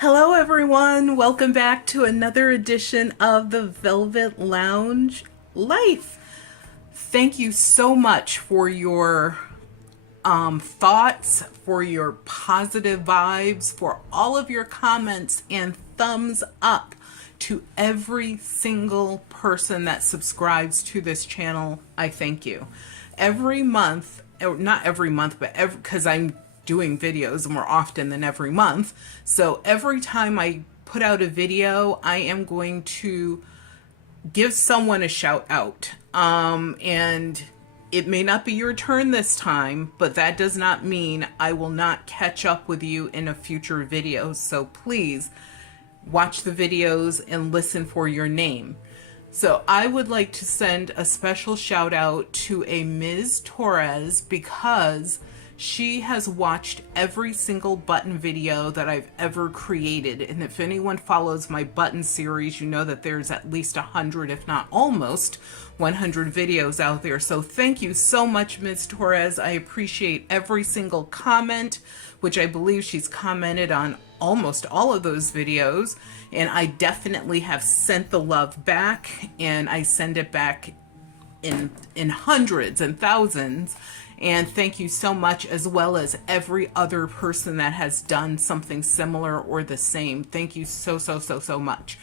Hello everyone, welcome back to another edition of the Velvet Lounge Life. Thank you so much for your thoughts, for your positive vibes, for all of your comments and thumbs up to every single person that subscribes to this channel. I thank you. Every month, or not every month, but because I'm doing videos more often than every month. So every time I put out a video, I am going to give someone a shout out. And it may not be your turn this time, but that does not mean I will not catch up with you in a future video. So please watch the videos and listen for your name. So I would like to send a special shout out to a Ms. Torres because she has watched every single button video that I've ever created. And if anyone follows my button series, you know that there's at least 100, if not almost 100 videos out there. So thank you so much, Ms. Torres. I appreciate every single comment, which I believe she's commented on almost all of those videos. And I definitely have sent the love back, and I send it back in hundreds and thousands. And thank you so much, as well as every other person that has done something similar or the same. Thank you so much.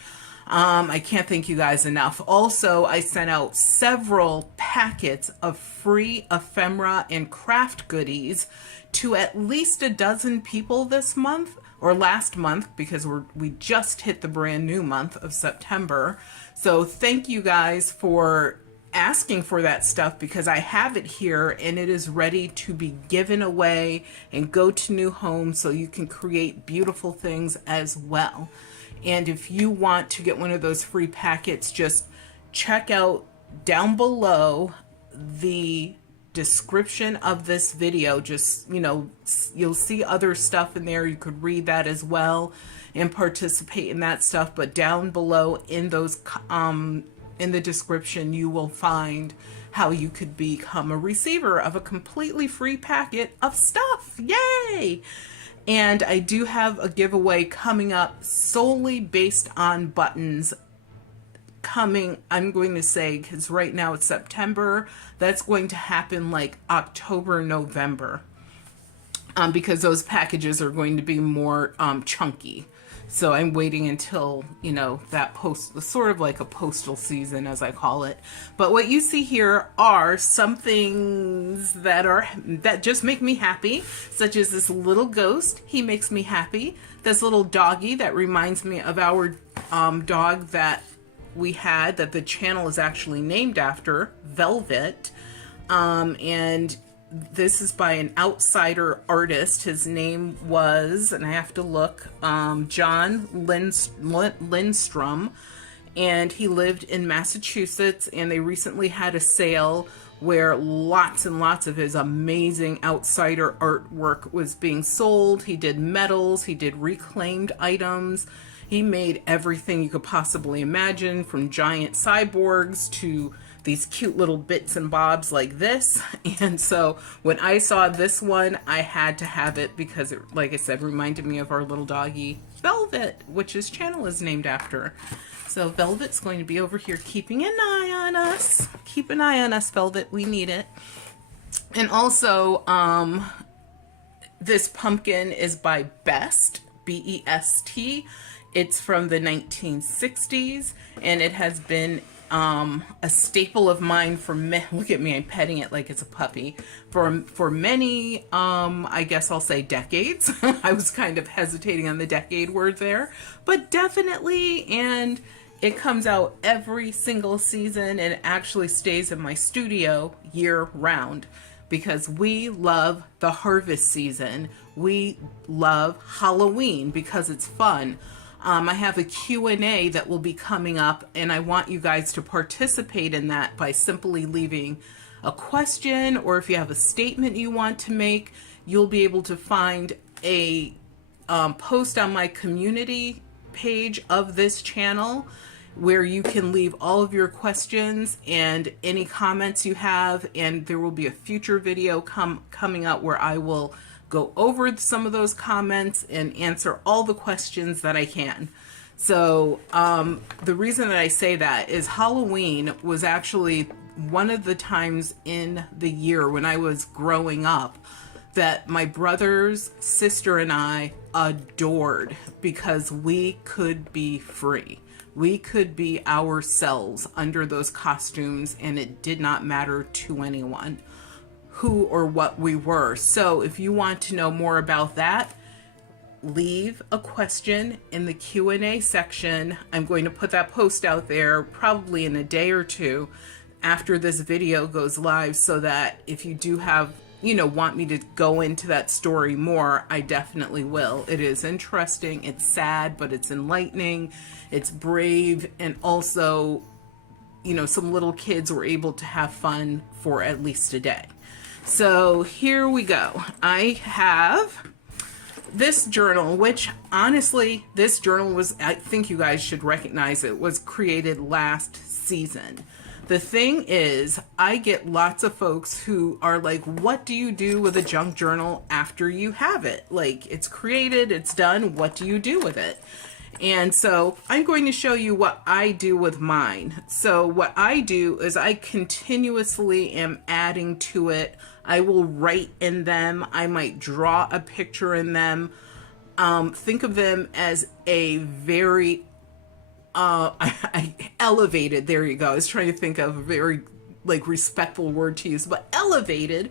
I can't thank you guys enough. Also, I sent out several packets of free ephemera and craft goodies to at least a dozen people this month, or last month, because we just hit the brand new month of September. So thank you guys for asking for that stuff, because I have it here and it is ready to be given away and go to new homes so you can create beautiful things as well. And if you want to get one of those free packets, just check out down below the description of this video. Just, you know, you'll see other stuff in there. You could read that as well and participate in that stuff. But down below in those in the description, you will find how you could become a receiver of a completely free packet of stuff. Yay! And I do have a giveaway coming up solely based on buttons coming, I'm going to say, because right now it's September. That's going to happen like October, November, because those packages are going to be more chunky. So I'm waiting until, you know, that sort of like a postal season, as I call it. But what you see here are some things that just make me happy, such as this little ghost. He makes me happy. This little doggy that reminds me of our dog that we had, that the channel is actually named after, Velvet. And this is by an outsider artist. His name was, and I have to look, John Lindstrom, and he lived in Massachusetts, and they recently had a sale where lots and lots of his amazing outsider artwork was being sold. He did medals, he did reclaimed items, he made everything you could possibly imagine, from giant cyborgs to these cute little bits and bobs like this. And so when I saw this one, I had to have it because it, like I said, reminded me of our little doggy Velvet, which his channel is named after. So Velvet's going to be over here keeping an eye on us. Keep an eye on us, Velvet. We need it. And also, this pumpkin is by Best, B-E-S-T. It's from the 1960s, and it has been a staple of mine for look at me, I'm petting it like it's a puppy, for many, I guess I'll say decades. I was kind of hesitating on the decade word there, but definitely. And it comes out every single season, and it actually stays in my studio year round, because we love the harvest season. We love Halloween because it's fun. I have a Q&A that will be coming up, and I want you guys to participate in that by simply leaving a question, or if you have a statement you want to make, you'll be able to find a post on my community page of this channel where you can leave all of your questions and any comments you have, and there will be a future video coming up where I will go over some of those comments and answer all the questions that I can. So the reason that I say that is Halloween was actually one of the times in the year when I was growing up that my brothers, sister, and I adored, because we could be free. We could be ourselves under those costumes, and it did not matter to anyone who or what we were. So if you want to know more about that, leave a question in the Q&A section. I'm going to put that post out there probably in a day or two after this video goes live, so that if you do have, want me to go into that story more, I definitely will. It is interesting, it's sad, but it's enlightening, it's brave, and also, some little kids were able to have fun for at least a day. So here we go. I have this journal, which honestly, this journal was, I think you guys should recognize it, was created last season. The thing is, I get lots of folks who are like, what do you do with a junk journal after you have it? Like, it's created, it's done, what do you do with it? And so I'm going to show you what I do with mine. So what I do is I continuously am adding to it. I will write in them. I might draw a picture in them. Think of them as a very I elevated, there you go. I was trying to think of a very respectful word to use, but elevated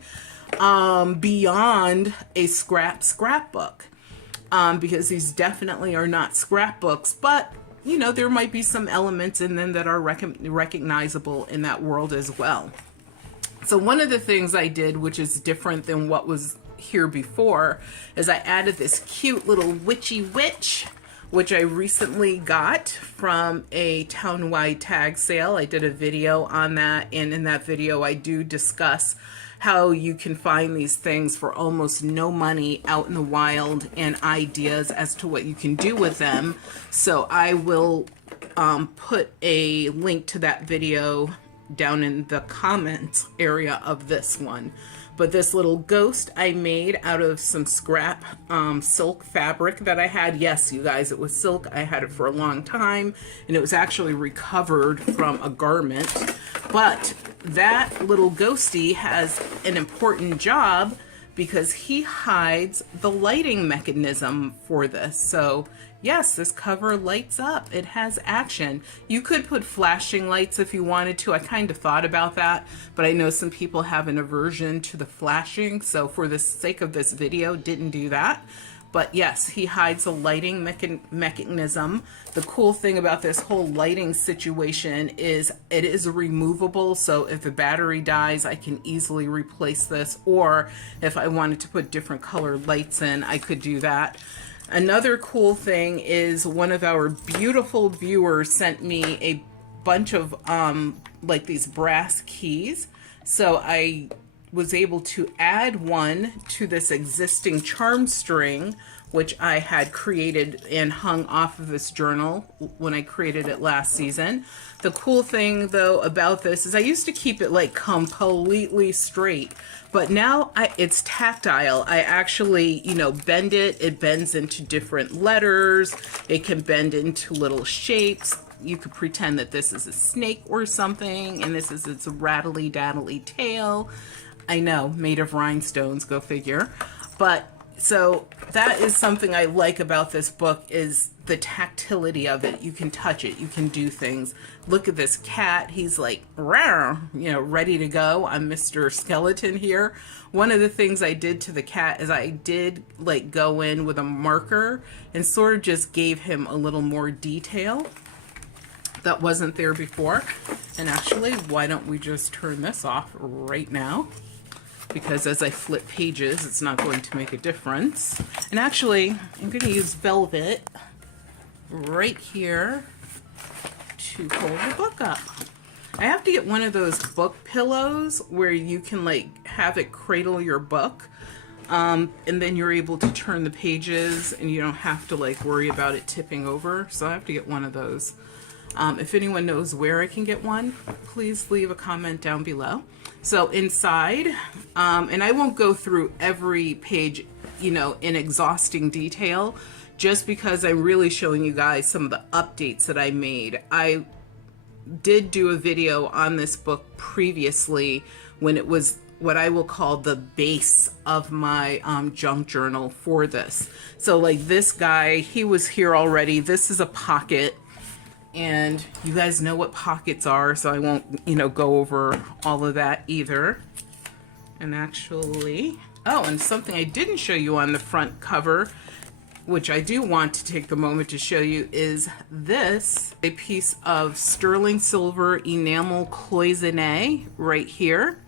beyond a scrapbook. Because these definitely are not scrapbooks, but there might be some elements in them that are recognizable in that world as well. So one of the things I did, which is different than what was here before, is I added this cute little witchy witch, which I recently got from a town-wide tag sale. I did a video on that, and in that video I do discuss how you can find these things for almost no money out in the wild, and ideas as to what you can do with them. So I will put a link to that video down in the comments area of this one. But this little ghost I made out of some scrap silk fabric that I had. Yes, you guys, it was silk. I had it for a long time, and it was actually recovered from a garment. But that little ghosty has an important job because he hides the lighting mechanism for this. So yes, this cover lights up. It has action. You could put flashing lights if you wanted to. I kind of thought about that, but I know some people have an aversion to the flashing. So for the sake of this video, didn't do that. But yes, he hides a lighting mechanism. The cool thing about this whole lighting situation is it is removable. So if the battery dies, I can easily replace this. Or if I wanted to put different colored lights in, I could do that. Another cool thing is one of our beautiful viewers sent me a bunch of these brass keys. So I was able to add one to this existing charm string, which I had created and hung off of this journal when I created it last season. The cool thing though about this is I used to keep it completely straight, but now it's tactile. I actually, bend it. It bends into different letters. It can bend into little shapes. You could pretend that this is a snake or something, and this is its rattly daddly tail. I know, made of rhinestones, go figure. But so that is something I like about this book, is the tactility of it. You can touch it, you can do things. Look at this cat, he's like, rawr, ready to go. I'm Mr. Skeleton here. One of the things I did to the cat is I did go in with a marker and sort of just gave him a little more detail that wasn't there before. And actually, why don't we just turn this off right now? Because as I flip pages, it's not going to make a difference. And actually, I'm going to use velvet right here to hold the book up. I have to get one of those book pillows where you can have it cradle your book. And then you're able to turn the pages and you don't have to worry about it tipping over. So I have to get one of those. If anyone knows where I can get one, please leave a comment down below. So inside, and I won't go through every page, you know, in exhausting detail, just because I'm really showing you guys some of the updates that I made. I did do a video on this book previously when it was what I will call the base of my junk journal for this. So like this guy, he was here already. This is a pocket, and you guys know what pockets are, so I won't, you know, go over all of that either. And actually, oh, and something I didn't show you on the front cover, which I do want to take the moment to show you, is this, a piece of sterling silver enamel cloisonne right here.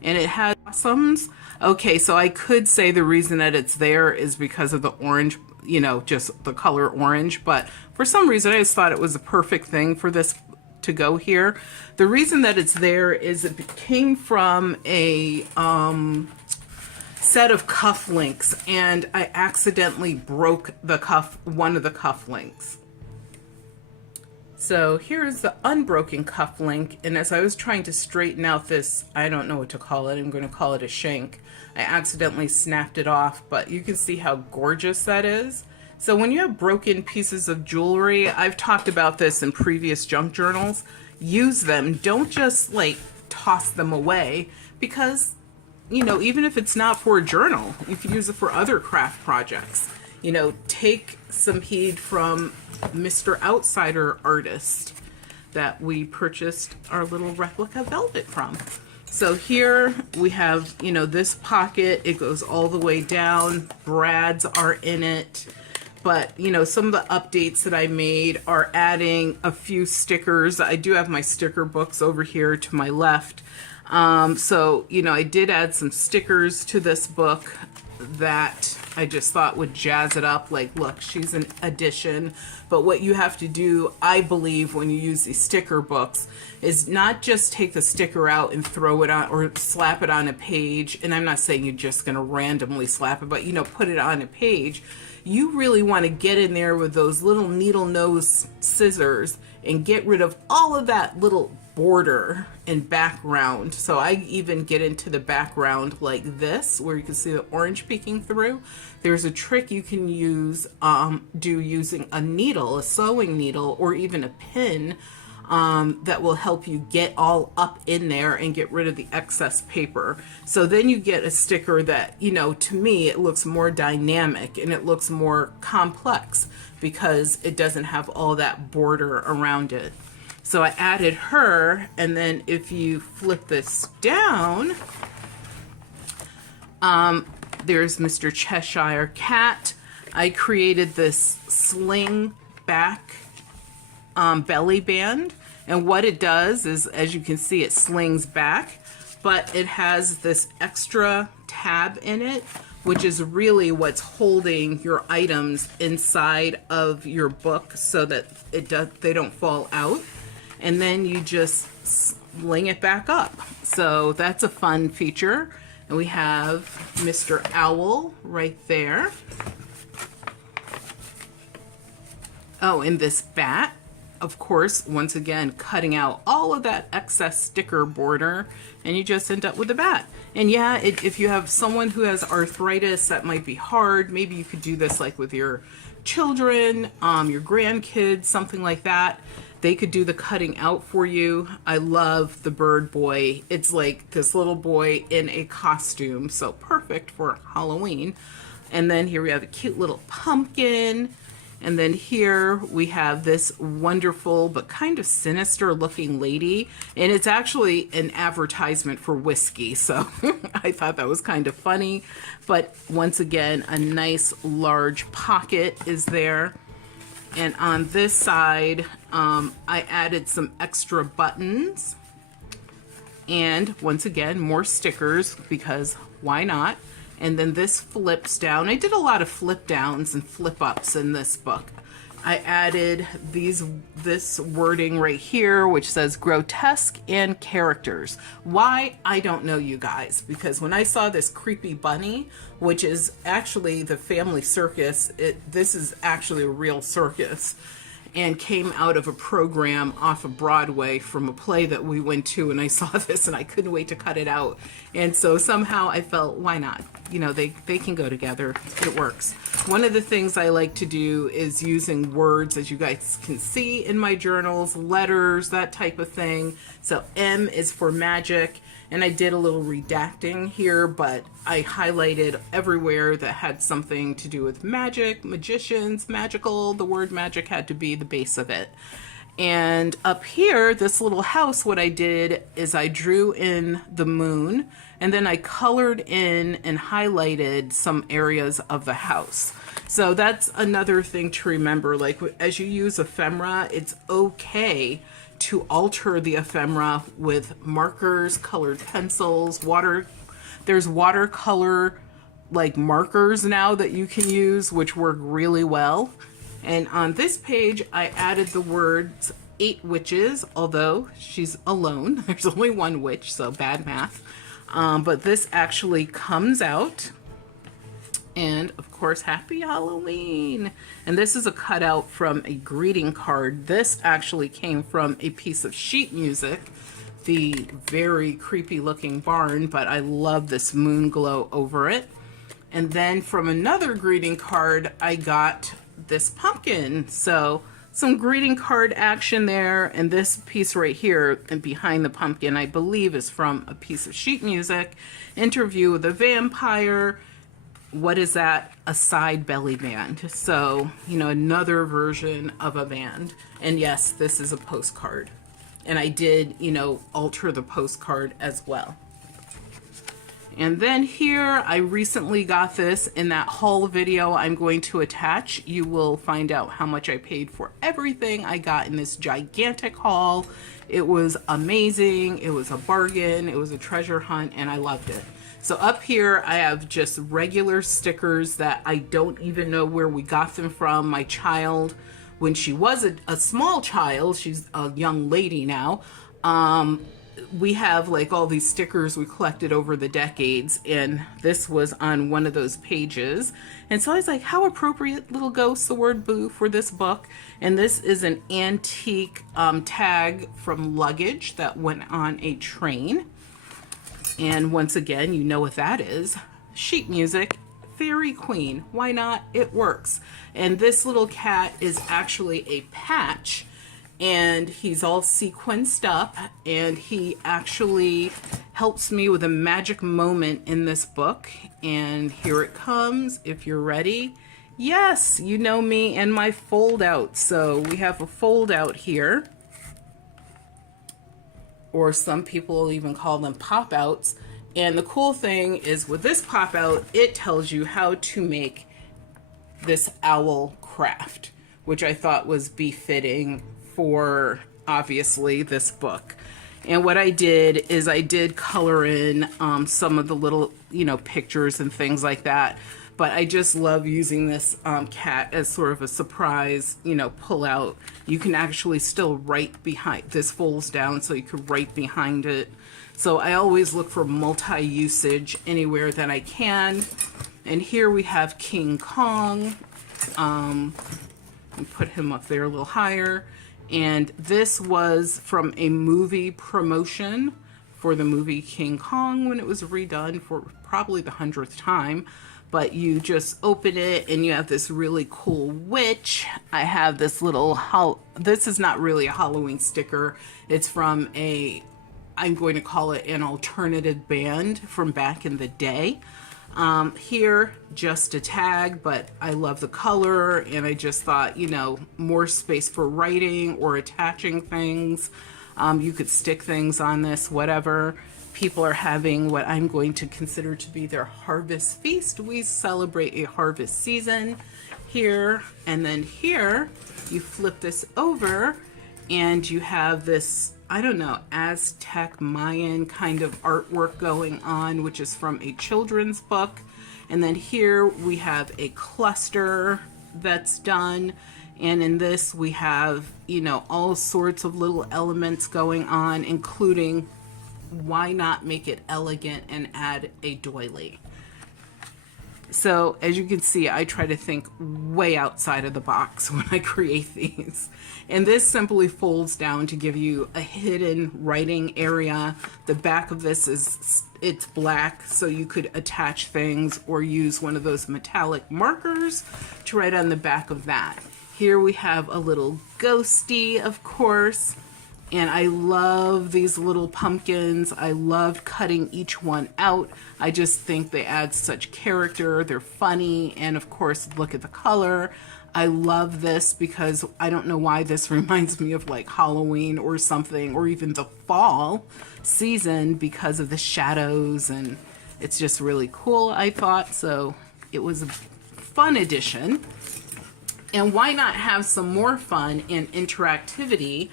And it has blossoms. Okay, so I could say the reason that it's there is because of the orange, you know, just the color orange. But for some reason, I just thought it was a perfect thing for this to go here. The reason that it's there is it came from a set of cufflinks, and I accidentally broke the one of the cufflinks. So here's the unbroken cufflink, and as I was trying to straighten out this, I don't know what to call it, I'm going to call it a shank, I accidentally snapped it off, but you can see how gorgeous that is. So when you have broken pieces of jewelry, I've talked about this in previous junk journals, use them. Don't just like toss them away, because you know, even if it's not for a journal, you could use it for other craft projects. You know, take some heed from Mr. Outsider Artist that we purchased our little replica velvet from. So here we have, you know, this pocket, it goes all the way down. Brads are in it. But, you know, some of the updates that I made are adding a few stickers. I do have my sticker books over here to my left. So, you know, I did add some stickers to this book that I just thought would jazz it up. Like, look, she's an addition. But what you have to do, I believe, when you use these sticker books is not just take the sticker out and throw it on or slap it on a page. And I'm not saying you're just going to randomly slap it, but, you know, put it on a page. You really want to get in there with those little needle nose scissors and get rid of all of that little border and background. So I even get into the background like this, where you can see the orange peeking through. There's a trick you can use, do using a needle, a sewing needle, or even a pin, that will help you get all up in there and get rid of the excess paper. So then you get a sticker that, you know, to me, it looks more dynamic and it looks more complex because it doesn't have all that border around it. So I added her, and then if you flip this down, there's Mr. Cheshire Cat. I created this sling back belly band, and what it does is, as you can see, it slings back, but it has this extra tab in it, which is really what's holding your items inside of your book so that they don't fall out. And then you just sling it back up. So that's a fun feature. And we have Mr. Owl right there. Oh, and this bat, of course, once again, cutting out all of that excess sticker border, and you just end up with a bat. And yeah, if you have someone who has arthritis, that might be hard. Maybe you could do this like with your children, your grandkids, something like that. They could do the cutting out for you. I love the bird boy. It's like this little boy in a costume, so perfect for Halloween. And then here we have a cute little pumpkin. And then here we have this wonderful but kind of sinister looking lady. And it's actually an advertisement for whiskey, so I thought that was kind of funny. But once again, a nice large pocket is there. And on this side, I added some extra buttons. And once again, more stickers, because why not? And then this flips down. I did a lot of flip downs and flip ups in this book. I added this wording right here, which says grotesque and characters. Why? I don't know, you guys, because when I saw this creepy bunny, which is actually the family circus, this is actually a real circus. and came out of a program off of Broadway from a play that we went to, and I saw this and I couldn't wait to cut it out. And so somehow I felt, why not? You know, they can go together. It works. One of the things I like to do is using words, as you guys can see in my journals, letters, that type of thing. So M is for magic. And I did a little redacting here, but I highlighted everywhere that had something to do with magic, magicians, magical. The word magic had to be the base of it. And up here, this little house, what I did is I drew in the moon, and then I colored in and highlighted some areas of the house. So that's another thing to remember. Like, as you use ephemera, it's okay to alter the ephemera with markers, colored pencils, water. There's watercolor like markers now that you can use, which work really well. And on this page, I added the words 8 witches, although she's alone. There's only one witch, so bad math. But this actually comes out. And of course, happy Halloween. And this is a cutout from a greeting card. This actually came from a piece of sheet music, the very creepy looking barn, but I love this moon glow over it. And then from another greeting card, I got this pumpkin. So some greeting card action there. And this piece right here and behind the pumpkin, I believe, is from a piece of sheet music. Interview with a vampire. What is that? A side belly band. So, you know, another version of a band. And yes, this is a postcard. And I did, you know, alter the postcard as well. And then here, I recently got this in that haul video I'm going to attach. You will find out how much I paid for everything I got in this gigantic haul. It was amazing. It was a bargain. It was a treasure hunt, and I loved it. So up here, I have just regular stickers that I don't even know where we got them from. My child, when she was a small child, she's a young lady now, we have like all these stickers we collected over the decades, and this was on one of those pages. And so I was like, how appropriate, little ghost, the word boo for this book. And this is an antique tag from luggage that went on a train. And once again, you know what that is. Sheet music, Fairy Queen. Why not? It works. And this little cat is actually a patch, and he's all sequenced up, and he actually helps me with a magic moment in this book. And here it comes, if you're ready. Yes, you know me and my fold out. So we have a fold out here, or some people even call them pop outs. And the cool thing is with this pop out, it tells you how to make this owl craft, which I thought was befitting for obviously this book. And what I did is I did color in some of the little, you know, pictures and things like that. But I just love using this cat as sort of a surprise, you know, pull out. You can actually still write behind, this folds down so you can write behind it. So I always look for multi-usage anywhere that I can. And here we have King Kong. And put him up there a little higher. And this was from a movie promotion for the movie King Kong when it was redone for probably the 100th time. But you just open it and you have this really cool witch. I have this little, this is not really a Halloween sticker. It's from a, I'm going to call it an alternative band from back in the day. Here, just a tag, but I love the color, and I just thought, you know, more space for writing or attaching things. You could stick things on this, whatever. People are having what I'm going to consider to be their harvest feast. We celebrate a harvest season here, and then here you flip this over and you have this, I don't know, Aztec Mayan kind of artwork going on, which is from a children's book. And then here we have a cluster that's done. And in this we have, you know, all sorts of little elements going on, including why not make it elegant and add a doily? So as you can see, I try to think way outside of the box when I create these. And this simply folds down to give you a hidden writing area. The back of this it's black, so you could attach things or use one of those metallic markers to write on the back of that. Here we have a little ghosty, of course. And I love these little pumpkins. I loved cutting each one out. I just think they add such character. They're funny. And of course, look at the color. I love this because I don't know why this reminds me of like Halloween or something, or even the fall season because of the shadows. And it's just really cool, I thought. So it was a fun addition. And why not have some more fun and interactivity?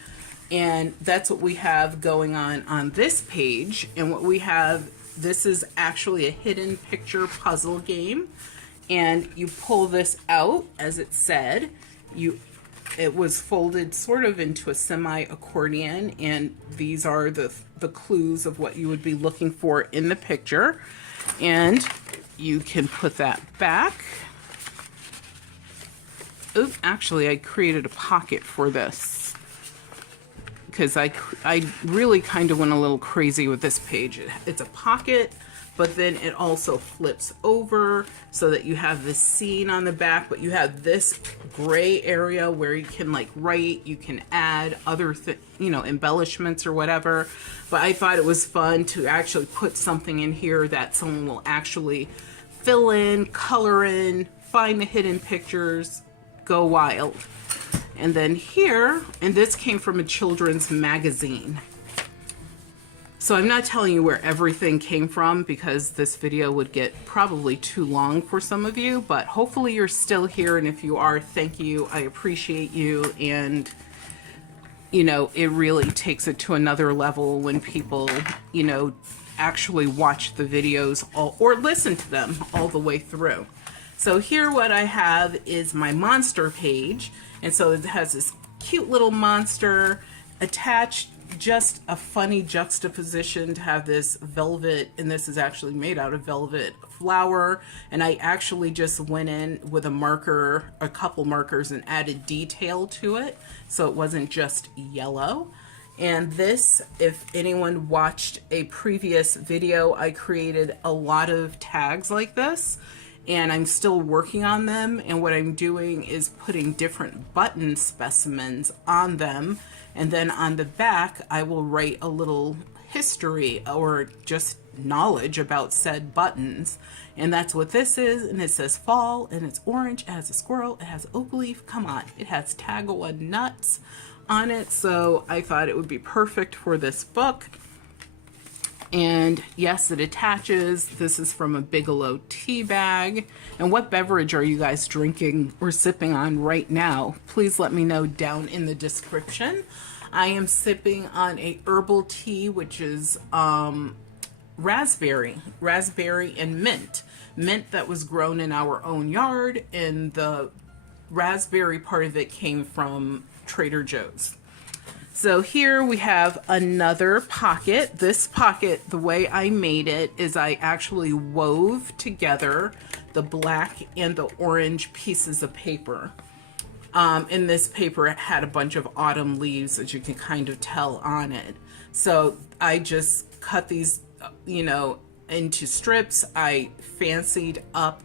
And that's what we have going on this page. And what we have, this is actually a hidden picture puzzle game. And you pull this out, as it said. It was folded sort of into a semi-accordion. And these are the clues of what you would be looking for in the picture. And you can put that back. Oops, actually, I created a pocket for this, because I really kind of went a little crazy with this page. It's a pocket, but then it also flips over so that you have this scene on the back, but you have this gray area where you can like write, you can add other embellishments or whatever. But I thought it was fun to actually put something in here that someone will actually fill in, color in, find the hidden pictures, go wild. And then here, and this came from a children's magazine. So I'm not telling you where everything came from because this video would get probably too long for some of you, but hopefully you're still here. And if you are, thank you. I appreciate you. And, it really takes it to another level when people, actually watch the videos or listen to them all the way through. So here what I have is my monster page. And so it has this cute little monster attached, just a funny juxtaposition to have this velvet, and this is actually made out of velvet flower. And I actually just went in with a couple markers, and added detail to it. So it wasn't just yellow. And this, if anyone watched a previous video, I created a lot of tags like this. And I'm still working on them, and what I'm doing is putting different button specimens on them, and then on the back I will write a little history or just knowledge about said buttons. And that's what this is. And it says fall, and it's orange, it has a squirrel, it has oak leaf, come on, it has Tagawa nuts on it. So I thought it would be perfect for this book. And yes, it attaches. This is from a Bigelow tea bag. And what beverage are you guys drinking or sipping on right now? Please let me know down in the description. I am sipping on a herbal tea, which is raspberry and mint. Mint that was grown in our own yard, and the raspberry part of it came from Trader Joe's. So here we have another pocket. This pocket, the way I made it is I actually wove together the black and the orange pieces of paper. And this paper had a bunch of autumn leaves, as you can kind of tell on it. So I just cut these, into strips. I fancied up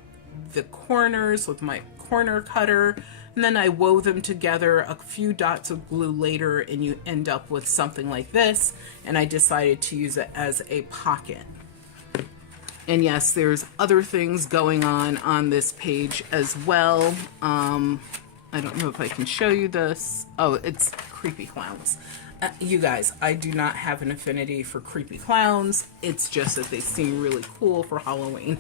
the corners with my corner cutter. And then I wove them together, a few dots of glue later, and you end up with something like this. And I decided to use it as a pocket. And yes, there's other things going on this page as well. I don't know if I can show you this. Oh, it's creepy clowns. You guys, I do not have an affinity for creepy clowns. It's just that they seem really cool for Halloween.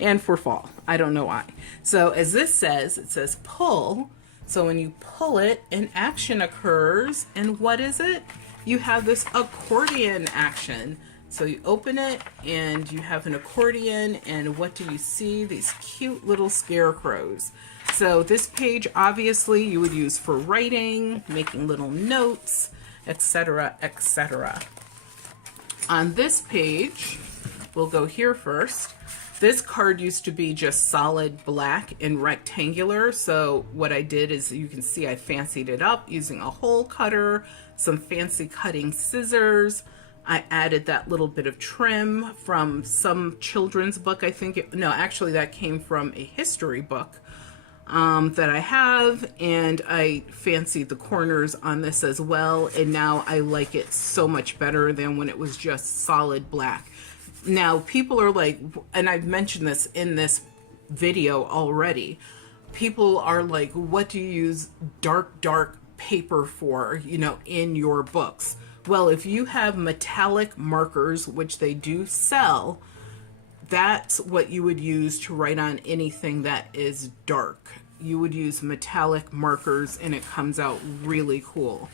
And for fall. I don't know why. So as this says, it says pull. So when you pull it, an action occurs. And what is it? You have this accordion action. So you open it and you have an accordion, and what do you see? These cute little scarecrows. So this page obviously you would use for writing, making little notes, etc., etc. On this page, we'll go here first. This card used to be just solid black and rectangular. So what I did is, you can see I fancied it up using a hole cutter, some fancy cutting scissors. I added that little bit of trim from some children's book. I think, no, actually that came from a history book that I have, and I fancied the corners on this as well, and now I like it so much better than when it was just solid black. Now people are like, and I've mentioned this in this video already, people are like, what do you use dark paper for, you know, in your books? Well, if you have metallic markers, which they do sell, that's what you would use to write on anything that is dark. You would use metallic markers, and it comes out really cool.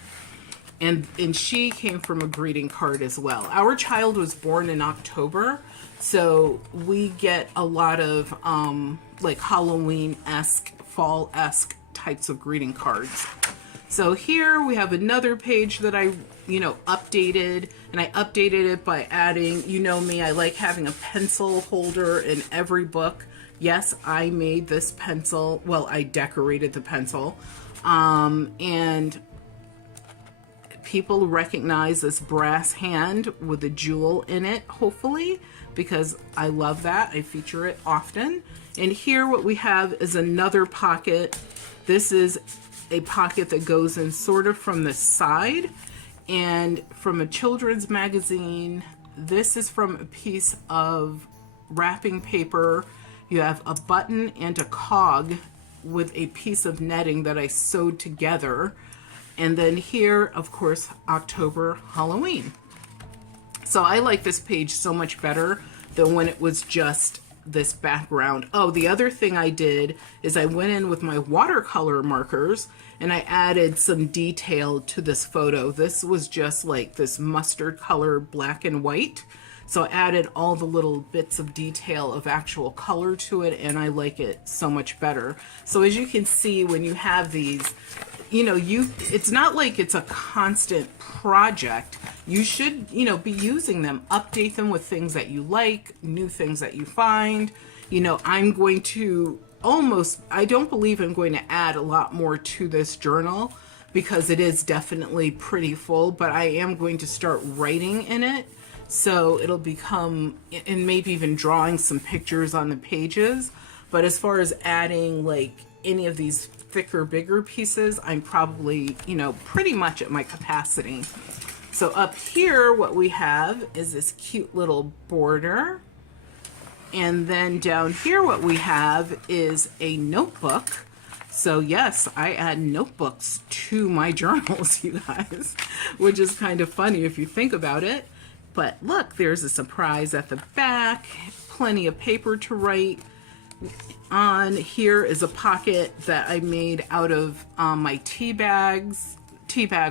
And she came from a greeting card as well. Our child was born in October, so we get a lot of like Halloween-esque, fall-esque types of greeting cards. So here we have another page that I, you know, updated, and I updated it by adding, you know me, I like having a pencil holder in every book. Yes, I made this pencil. Well, I decorated the pencil. And people recognize this brass hand with a jewel in it, hopefully, because I love that. I feature it often. And here what we have is another pocket. This is a pocket that goes in sort of from the side, and from a children's magazine. This is from a piece of wrapping paper. You have a button and a cog with a piece of netting that I sewed together. And then here, of course, October Halloween. So I like this page so much better than when it was just this background. Oh, the other thing I did is I went in with my watercolor markers and I added some detail to this photo. This was just like this mustard color, black and white. So I added all the little bits of detail of actual color to it, and I like it so much better. So as you can see, when you have these, you know, it's not like it's a constant project. You should, you know, be using them, update them with things that you like, new things that you find. You know, I'm going to I don't believe I'm going to add a lot more to this journal because it is definitely pretty full, but I am going to start writing in it. So it'll become, and maybe even drawing some pictures on the pages. But as far as adding like any of these thicker, bigger pieces, I'm probably, you know, pretty much at my capacity. So up here, what we have is this cute little border. And then down here, what we have is a notebook. So yes, I add notebooks to my journals, you guys, which is kind of funny if you think about it. But look, there's a surprise at the back, plenty of paper to write on. Here is a pocket that I made out of my tea bag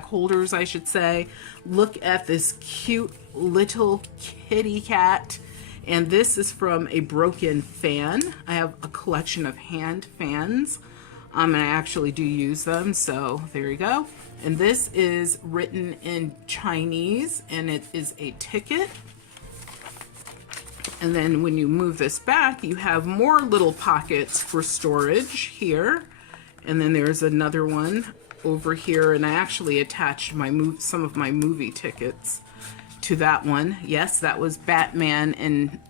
holders, I should say. Look at this cute little kitty cat. And this is from a broken fan. I have a collection of hand fans, and I actually do use them, so there you go. And this is written in Chinese, and it is a ticket. And then when you move this back, you have more little pockets for storage here. And then there's another one over here, and I actually attached some of my movie tickets to that one. Yes, that was Batman in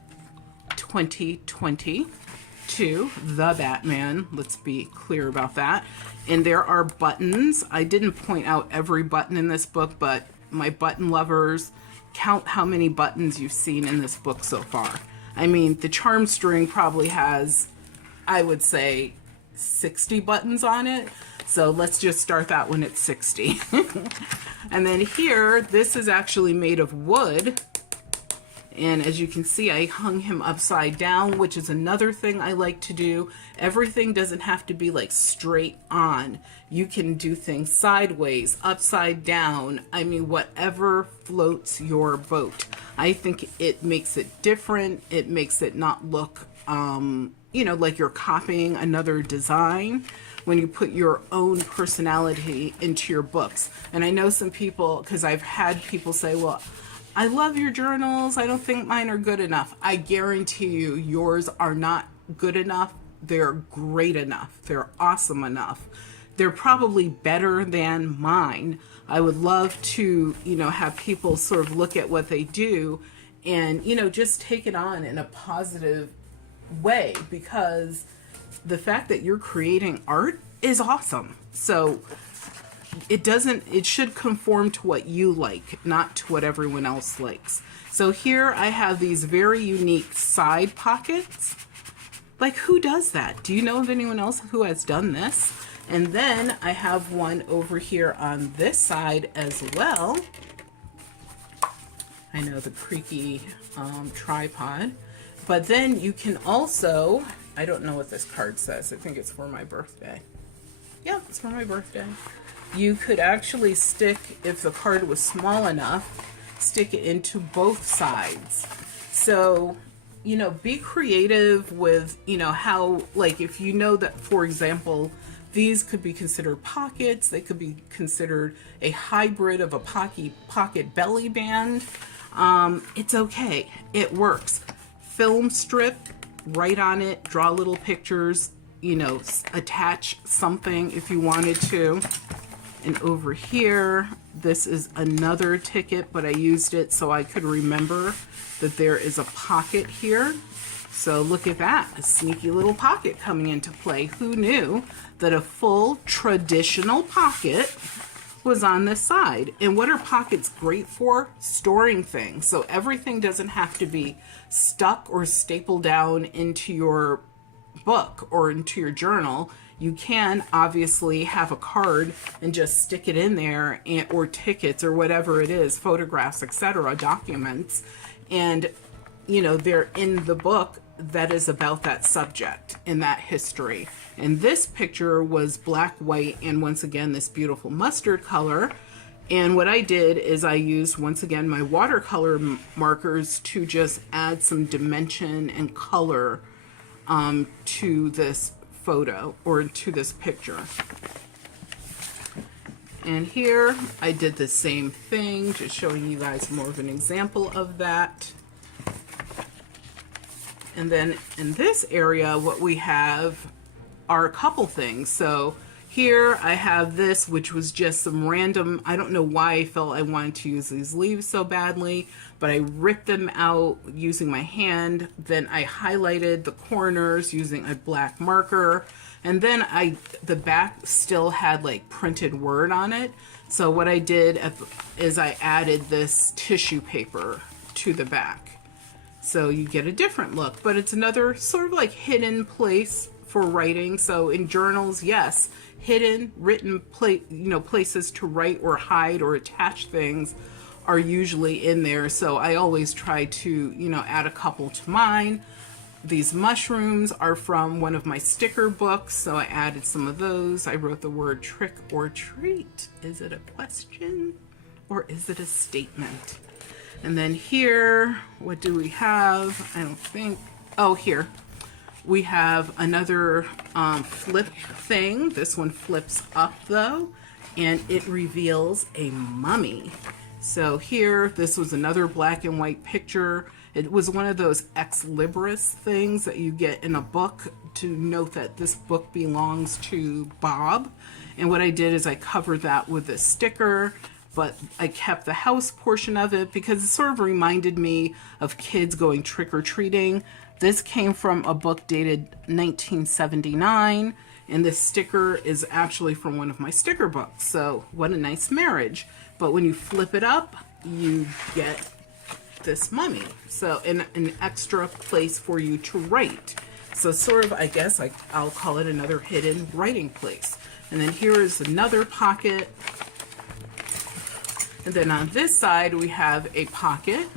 2022, the Batman. Let's be clear about that. And there are buttons. I didn't point out every button in this book, but my button lovers, count how many buttons you've seen in this book so far. I mean, the charm string probably has, I would say, 60 buttons on it. So let's just start that one at 60. And then here, this is actually made of wood. And as you can see, I hung him upside down, which is another thing I like to do. Everything doesn't have to be like straight on. You can do things sideways, upside down. I mean, whatever floats your boat. I think it makes it different. It makes it not look, you know, like you're copying another design when you put your own personality into your books. And I know some people, because I've had people say, well, I love your journals. I don't think mine are good enough. I guarantee you yours are not good enough. They're great enough. They're awesome enough. They're probably better than mine. I would love to, have people sort of look at what they do and, just take it on in a positive way, because the fact that you're creating art is awesome. So it should conform to what you like, not to what everyone else likes. So here I have these very unique side pockets. Like, who does that? Do you know of anyone else who has done this? And then I have one over here on this side as well. I know, the creaky tripod. But then you can also, I don't know what this card says. I think it's for my birthday. Yeah, it's for my birthday. You could actually stick, if the card was small enough, stick it into both sides. So, be creative with, how, like, if you know that, for example, these could be considered pockets, they could be considered a hybrid of a pocket belly band. It's okay. It works. Film strip, write on it, draw little pictures, attach something if you wanted to. And over here, this is another ticket, but I used it so I could remember that there is a pocket here. So look at that, a sneaky little pocket coming into play. Who knew that a full traditional pocket was on this side? And what are pockets great for? Storing things. So everything doesn't have to be stuck or stapled down into your book or into your journal. You can obviously have a card and just stick it in there, or tickets or whatever it is, photographs, etc., documents, and they're in the book that is about that subject and that history. And this picture was black, white, and once again this beautiful mustard color. And what I did is I used, once again, my watercolor markers to just add some dimension and color to this photo, or to this picture. And here I did the same thing, just showing you guys more of an example of that. And then in this area, what we have are a couple things. So here I have this, which was just some random, I don't know why I felt I wanted to use these leaves so badly, but I ripped them out using my hand. Then I highlighted the corners using a black marker. And then the back still had like printed word on it. So what I did is I added this tissue paper to the back. So you get a different look, but it's another sort of like hidden place for writing. So in journals, yes, hidden written places to write or hide or attach things are usually in there. So I always try to, add a couple to mine. These mushrooms are from one of my sticker books, so I added some of those. I wrote the word trick or treat. Is it a question or is it a statement? And then here, what do we have? I don't think, oh, here. We have another flip thing. This one flips up though, and it reveals a mummy. So here, this was another black and white picture. It was one of those ex libris things that you get in a book to note that this book belongs to Bob. And what I did is I covered that with a sticker, but I kept the house portion of it because it sort of reminded me of kids going trick-or-treating. This came from a book dated 1979, and this sticker is actually from one of my sticker books. So what a nice marriage. But when you flip it up, you get this mummy. So in an extra place for you to write. So sort of, I guess I'll call it another hidden writing place. And then here is another pocket. And then on this side, we have a pocket.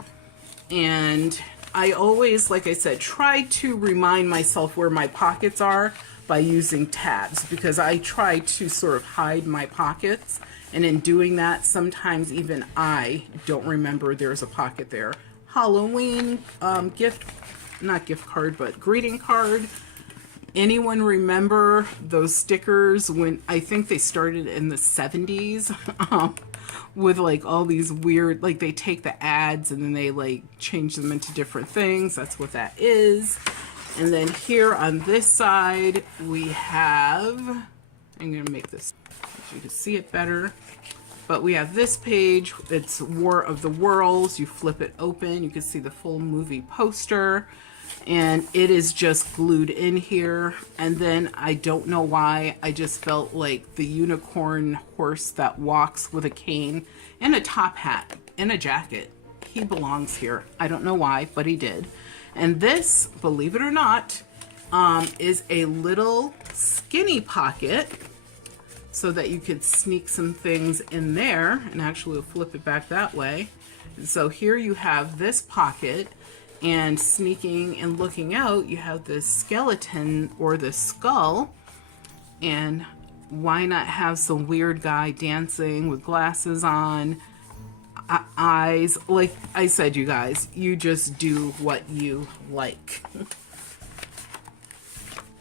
And I always, like I said, try to remind myself where my pockets are by using tabs, because I try to sort of hide my pockets. And in doing that, sometimes even I don't remember there's a pocket there. Halloween not gift card, but greeting card. Anyone remember those stickers when, I think they started in the 70s, with like all these weird, like they take the ads and then they like change them into different things. That's what that is. And then here on this side, we have, I'm going to make this so you can see it better. But we have this page. It's War of the Worlds. You flip it open. You can see the full movie poster. And it is just glued in here. And then I don't know why, I just felt like the unicorn horse that walks with a cane and a top hat and a jacket. He belongs here. I don't know why, but he did. And this, believe it or not, is a little skinny pocket so that you could sneak some things in there. And actually we'll flip it back that way. And so here you have this pocket. And sneaking and looking out, you have this skeleton or this skull. And why not have some weird guy dancing with glasses on, eyes? Like I said, you guys, you just do what you like.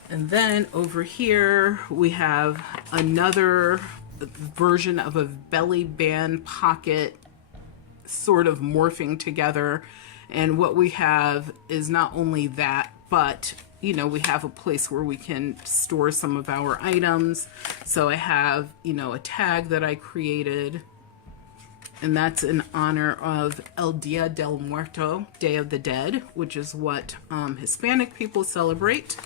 And then over here, we have another version of a belly band pocket sort of morphing together. And what we have is not only that, but, you know, we have a place where we can store some of our items. So I have, you know, a tag that I created, and that's in honor of El Dia del Muerto, Day of the Dead, which is what Hispanic people celebrate.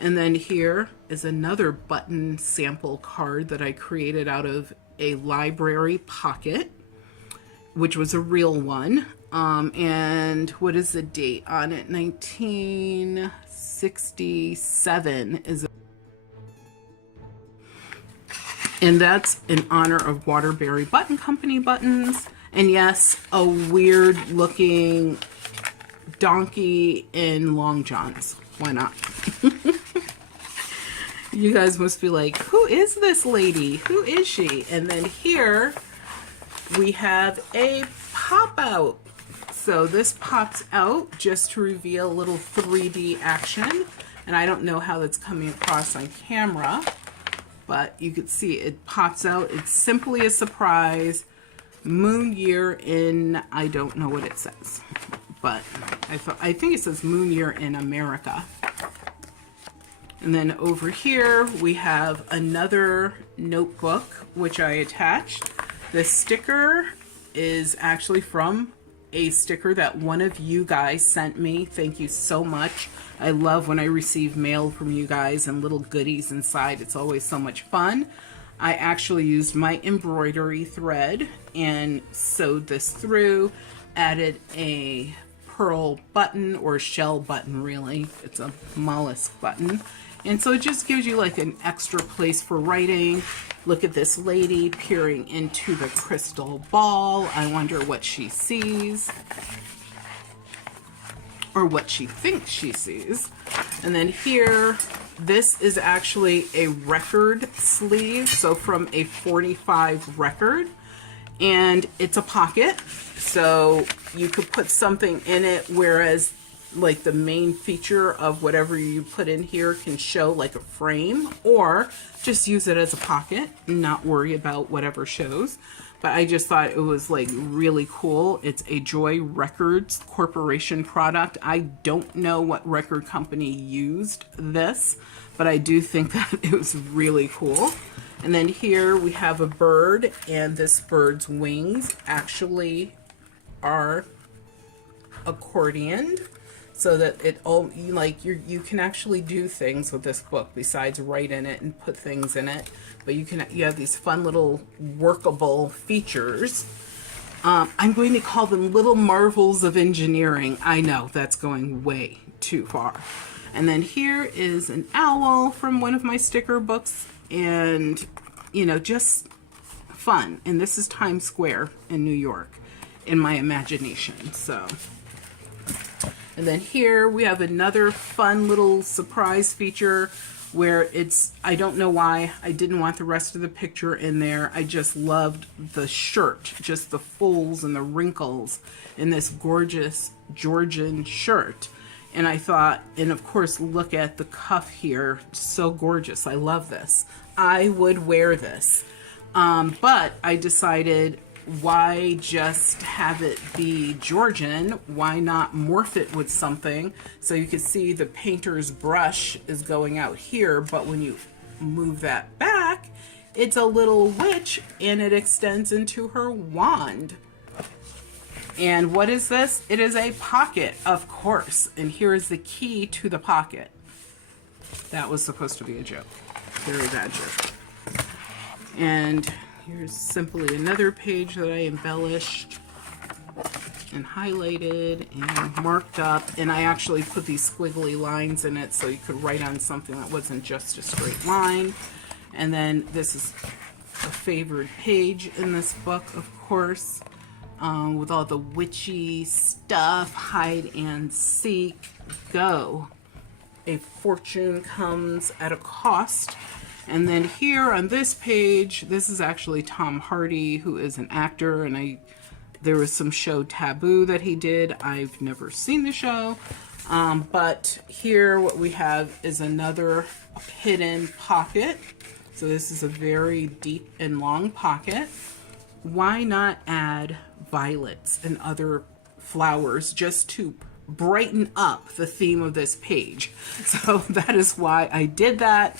And then here is another button sample card that I created out of a library pocket, which was a real one. And what is the date on it? 1967 is, and that's in honor of Waterbury Button Company buttons. And yes, a weird looking donkey in long johns. Why not? You guys must be like, who is this lady? Who is she? And then here we have a pop out. So this pops out just to reveal a little 3D action. And I don't know how that's coming across on camera, but you can see it pops out. It's simply a surprise. Moon year in, I don't know what it says, but I think it says Moon year in America. And then over here we have another notebook which I attached. This sticker is actually from a sticker that one of you guys sent me. Thank you so much. I love when I receive mail from you guys and little goodies inside. It's always so much fun. I actually used my embroidery thread and sewed this through, added a pearl button, or shell button really. It's a mollusk button. And so it just gives you like an extra place for writing. Look at this lady peering into the crystal ball. I wonder what she sees, or what she thinks she sees. And then here, this is actually a record sleeve. So from a 45 record, and it's a pocket. So you could put something in it, whereas like the main feature of whatever you put in here can show like a frame, or just use it as a pocket and not worry about whatever shows. But I just thought it was like really cool. It's a Joy Records Corporation product. I don't know what record company used this, but I do think that it was really cool. And then here we have a bird, and this bird's wings actually are accordioned, so that it all, like, you can actually do things with this book besides write in it and put things in it. But you have these fun little workable features. I'm going to call them little marvels of engineering. I know that's going way too far. And then here is an owl from one of my sticker books, and you know, just fun. And this is Times Square in New York in my imagination. So. And then here we have another fun little surprise feature where it's, I don't know why I didn't want the rest of the picture in there. I just loved the shirt, just the folds and the wrinkles in this gorgeous Georgian shirt. And I thought, and of course, look at the cuff here. So gorgeous. I love this. I would wear this. But I decided why just have it be Georgian? Why not morph it with something? So you can see the painter's brush is going out here, but when you move that back, it's a little witch and it extends into her wand. And what is this? It is a pocket, of course. And here is the key to the pocket. That was supposed to be a joke. Very bad joke. And here's simply another page that I embellished and highlighted and marked up. And I actually put these squiggly lines in it so you could write on something that wasn't just a straight line. And then this is a favored page in this book, of course, with all the witchy stuff, hide and seek, go. A fortune comes at a cost. And then here on this page, this is actually Tom Hardy, who is an actor, and there was some show Taboo that he did. I've never seen the show, but here what we have is another hidden pocket. So this is a very deep and long pocket. Why not add violets and other flowers just to brighten up the theme of this page? So that is why I did that.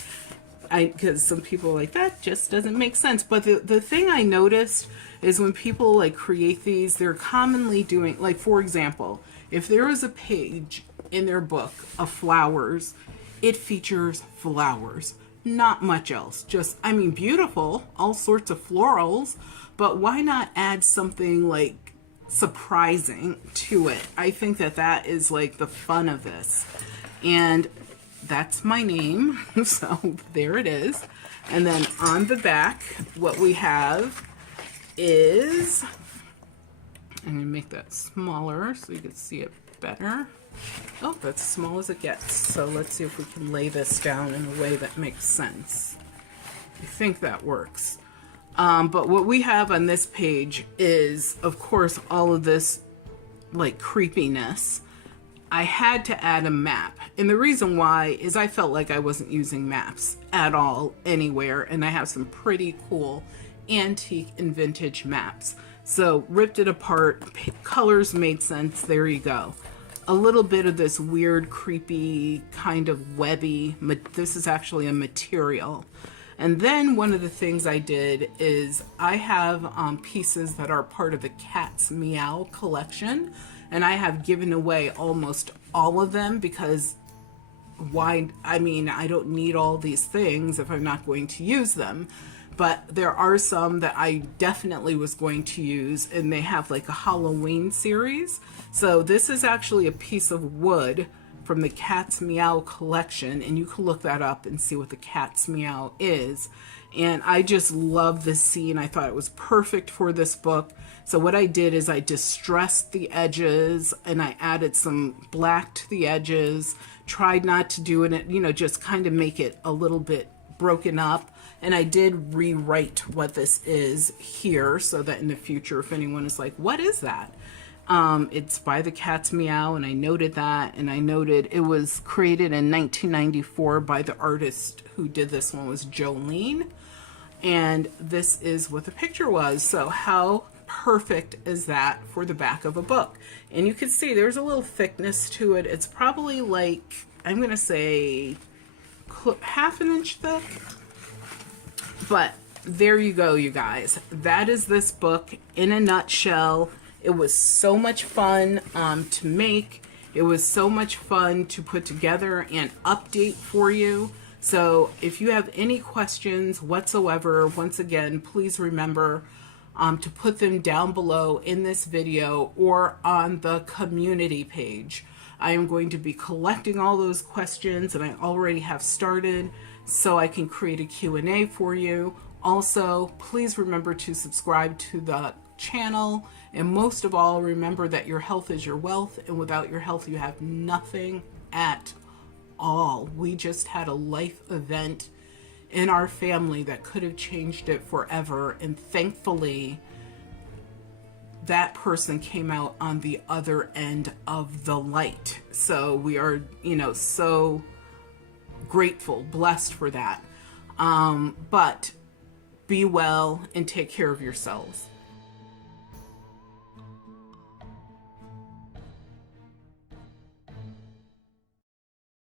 Because some people are like, that just doesn't make sense. But the thing I noticed is when people like create these, they're commonly doing, like, for example, if there is a page in their book of flowers, it features flowers, not much else. Just, I mean, beautiful, all sorts of florals, but why not add something like surprising to it? I think that that is like the fun of this. And that's my name, so there it is. And then on the back, what we have is, I'm gonna make that smaller so you can see it better. Oh, that's as small as it gets. So let's see if we can lay this down in a way that makes sense. I think that works. But what we have on this page is, of course, all of this like creepiness. I had to add a map. And the reason why is I felt like I wasn't using maps at all anywhere. And I have some pretty cool antique and vintage maps. So ripped it apart, colors made sense, there you go. A little bit of this weird, creepy, kind of webby, this is actually a material. And then one of the things I did is I have pieces that are part of the Cat's Meow collection. And I have given away almost all of them because why? I mean, I don't need all these things if I'm not going to use them. But there are some that I definitely was going to use, and they have like a Halloween series. So this is actually a piece of wood from the Cat's Meow collection, and you can look that up and see what the Cat's Meow is. And I just love this scene. I thought it was perfect for this book. So what I did is I distressed the edges and I added some black to the edges, tried not to do it, you know, just kind of make it a little bit broken up. And I did rewrite what this is here so that in the future, if anyone is like, what is that? It's by the Cat's Meow, and I noted that, and I noted it was created in 1994 by the artist who did this one was Jolene. And this is what the picture was. So how perfect is that for the back of a book? And you can see there's a little thickness to it. It's probably like, I'm going to say half an inch thick. But there you go, you guys. That is this book in a nutshell. It was so much fun to make. It was so much fun to put together and update for you. So if you have any questions whatsoever, once again, please remember to put them down below in this video or on the community page. I am going to be collecting all those questions, and I already have started, so I can create a Q&A for you. Also, please remember to subscribe to the channel, and most of all, remember that your health is your wealth, and without your health, you have nothing at all. We just had a life event in our family that could have changed it forever, and thankfully that person came out on the other end of the light. So we are, you know, so grateful, blessed for that. But be well and take care of yourselves.